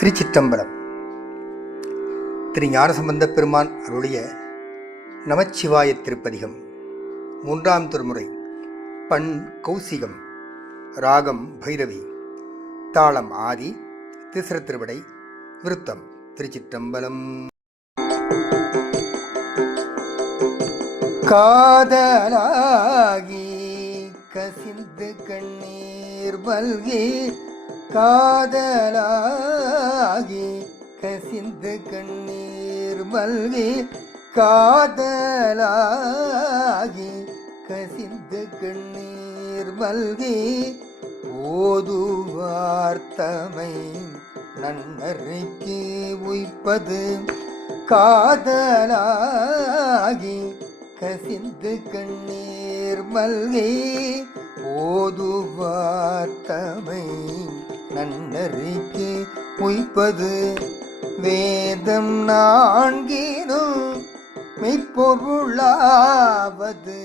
திருச்சிற்றம்பலம். திரு ஞானசம்பந்தப் பெருமான் அருளிய நமச்சிவாய திருப்பதிகம். 3ஆம் திருமுறை. பண் கௌசிகம், ராகம் பைரவி, தாளம் ஆதி, திஸ்ர திருவிடை, விருத்தம். திருச்சிற்றம்பலம். காதலாகி கசிந்து கண்ணீர் மல்கி, காதலாகி கசிந்து கண்ணீர் மல்கி, காதலாகி கசிந்து கண்ணீர் மல்கி, ஓதுவார்த்தமை நன்னறிக்கு உய்ப்பது, காதலாகி கசிந்து கண்ணீர் மல்கி, ஓதுவார்த்தமை நன்னறிக்கு உய்ப்பது, வேதம் நான்கினும் மெய்ப்பொருளாவது,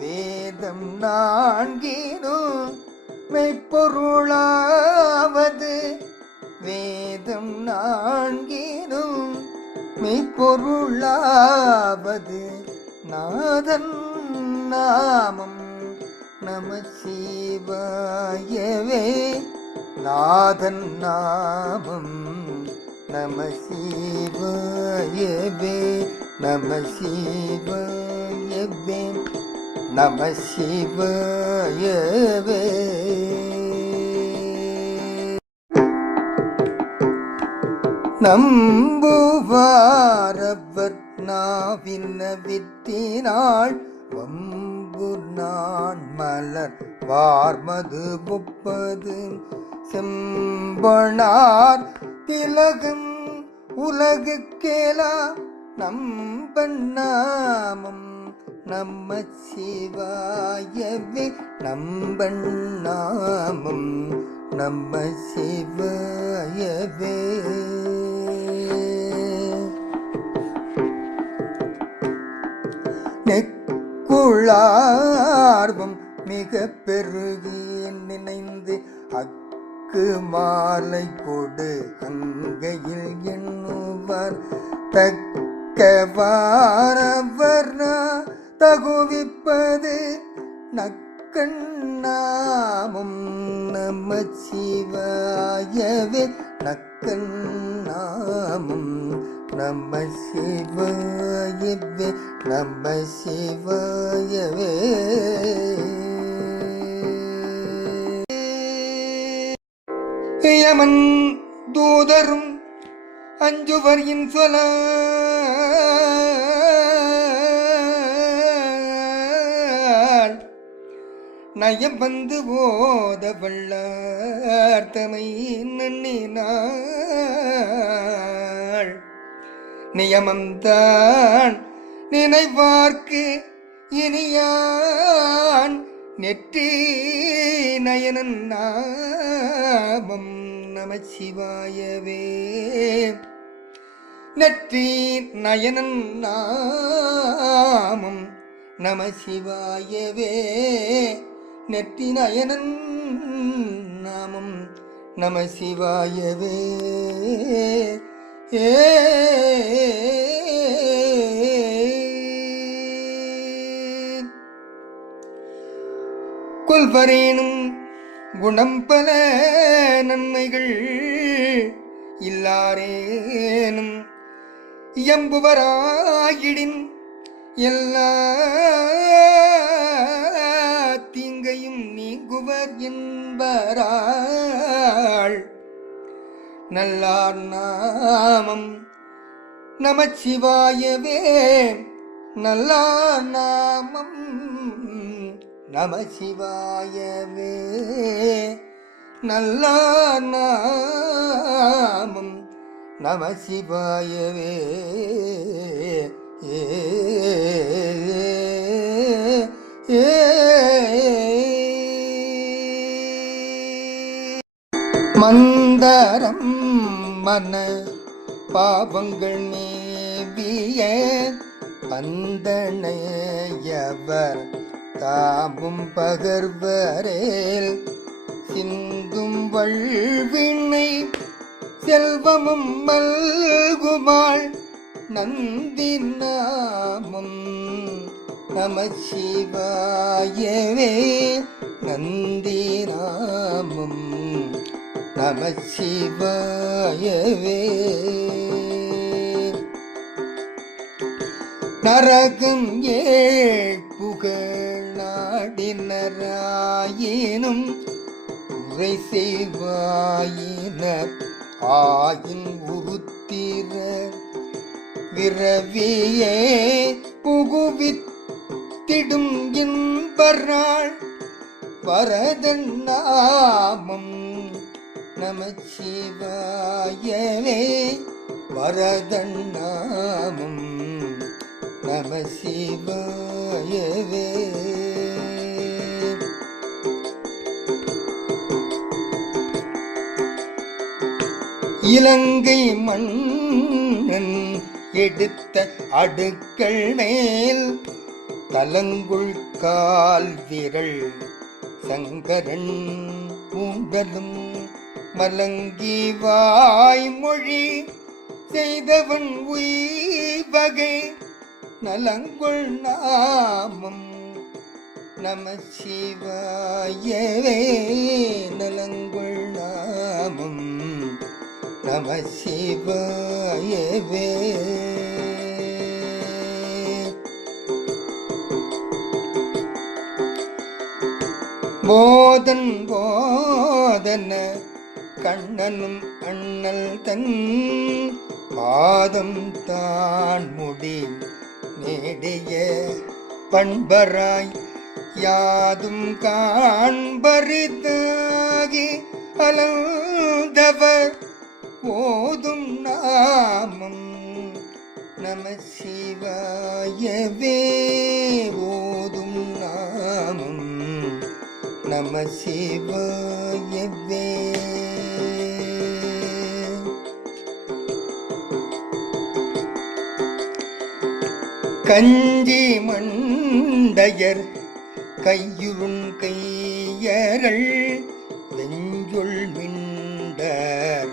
வேதம் நான்கினும் மெய்ப்பொருளாவது, வேதம் நான்கினும் மெய்ப்பொருளாவது, நாதன் நாமம் நம சிவாயவே, நாதன் நாமம் நம சிவாயவே, நம சிவாயவே, நம சிவாயவே. நம்புவாரவர் நாவின வித்தினாள், வம்பு நான் மலர் வார்மது முப்பது, செம்பனார் திலகம் உலகுக்கேலா, நம்பன் நாமம் நம சிவாயவே, நம்பன் நாமம் நம சிவாயவே. நெக்குளார்வம் மிக பெருகி நினைந்து, அக்கு மாலை கொடு அங்கையில் எண்ணுவார், தக்கவாரவர் தகுவிப்பது, நக்கண் நாமம் நம சிவாயவே, நக்கண் நாமம் நம சிவாயவே, நம சிவாயவே. யமன் தூதரும் அஞ்சுவர் இன்சொல, நயம் வந்து போத வல்லார்த்தமை நன்னினாள், நியமம்தான் நினைவார்க்கு இனியான், நெற்றி நயனன் நாமம் நம சிவாயவே, நெற்றி நயனன் நாமம் நம சிவாயவே, நெற்றி நயனன் நாமம் நம சிவாயவே. கொல்வரேனும் குணம் பல நன்மைகள் இல்லாரேனும், இயம்புவராயிடின் எல்லா தீங்கையும் நீங்குவர் என்பராள், நல்லார் நாமம் நம சிவாயவே, நல்லார் நாமம் நம சிவாயவே, நல்லார் நாமம் நம சிவாயவே. மந்தரம் மன பாவங்கள் மேவிய, பந்தனையவர் தாமும் பகர்வரேல், சிந்தும் வல்வினை செல்வமும் மல்குமாள் நந்தி நாமம் நம சிவாயவே நந்தி நாமம் நம சிவாயவே நரகம் புகழ் நாடினராயினும் உரை செய்வாயினர் ஆயின் உருத்திரர் விரவியே புகுவித்திடும் இன்பராள் வரதன் நாமம் நம சிவாயவே வரதன் நாமம் நம சிவாயவே இலங்கை மன்னன் எடுத்த அடுக்கள் மேல் தலங்குள் கால் விரல் சங்கரன் பூண்டலும் மலங்கி வாய்மொழி செய்தவன் உய்வகை நலங்குள் நாமம் நம சிவாயவே நலங்குள் நாமம் நம சிவாயவே போதன் போதன கண்ணனும் அண்ணல் தன் பாதம் தான் முடி நேடிய பண்பராய் யாதும் காண்பரிதாகி அலந்தவர் ஓதும் நாமம் நம சிவாயவே ஓதும் நாமம் நம சிவாயவே கஞ்சி மண்டையர் கையுறும் கையர்கள் வெஞ்சுள் மிண்டர்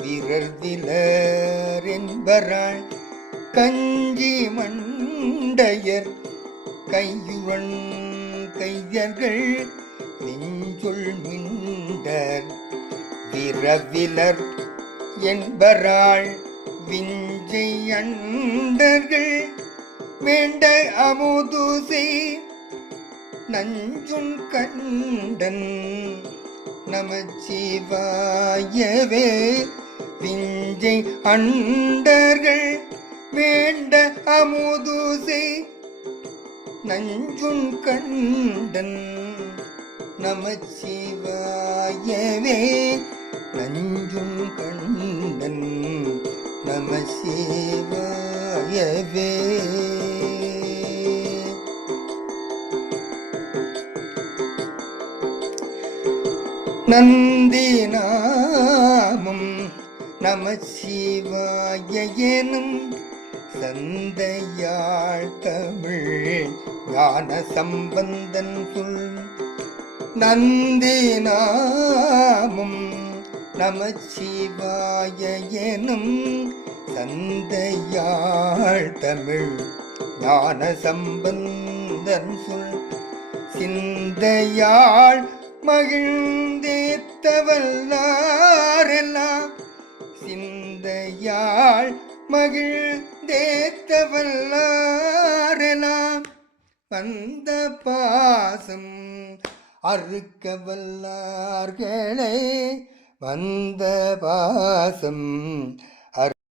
விரர்திலர் என்பராள் கஞ்சி மண்டையர் கையுறன் கையர்கள் வெஞ்சுள் மிண்டர் விரவிலர் என்பராள் விஞ்சை அண்டர்கள் வேண்ட அமுதுசை நஞ்சும் கண்டன் நம சிவாயவே விஞ்சை அண்டர்கள் வேண்ட அமுதுசை நஞ்சும் கண்டன் நம சிவாயவே நஞ்சும் கண்டன் நம சிவாயவே நந்தி நாமம் நம சிவாய எனும் சந்தையாள் தமிழ் ஞான சம்பந்தன் சொல் நந்தி நாமம் நம சிவாய எனும் சந்தையாள் தமிழ் ஞான சம்பந்தன் சொல் சிந்தையாள் மகிழ்ந்தேத்தவல்லாரெல்லாம் சிந்தையாள் மகிழ்ந்தேத்தவல்லாரெல்லாம் வந்த பாசம் அறுக்க வல்லார்களே வந்த பாசம்